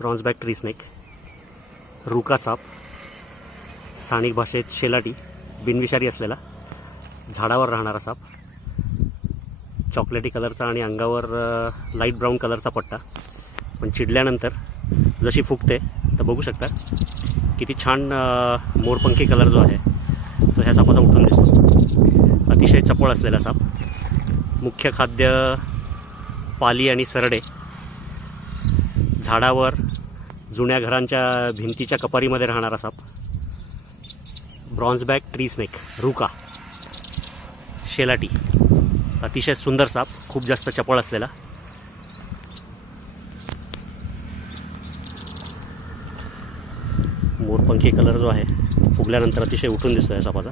ब्रॉन्झबॅक tree snake, रुका साप, स्थानिक भाषेत शेलाटी, बिनविषारी असलेला, झाडावर राहणारा साप, चॉकलेटी कलरचा आणि अंगावर लाईट ब्राऊन कलरचा पट्टा. पण चिडल्यानंतर जशी फुगते तर बघू शकता किती छान मोरपंखी कलर जो आहे तो ह्या सापाचा उठून दिसतो. अतिशय चपळ असलेला साप. मुख्य खाद्य पाली आणि सरडे. झाडावर जुन्या घरांच्या भिंतीच्या कपारीमध्ये राहणारा साप. ब्रॉन्झबॅक ट्री स्नेक, रुका, शेलाटी. अतिशय सुंदर साप, खूप जास्त चपळ असलेला. मोरपंखी कलर जो आहे फुगल्यानंतर अतिशय उठून दिसतो या सापाचा.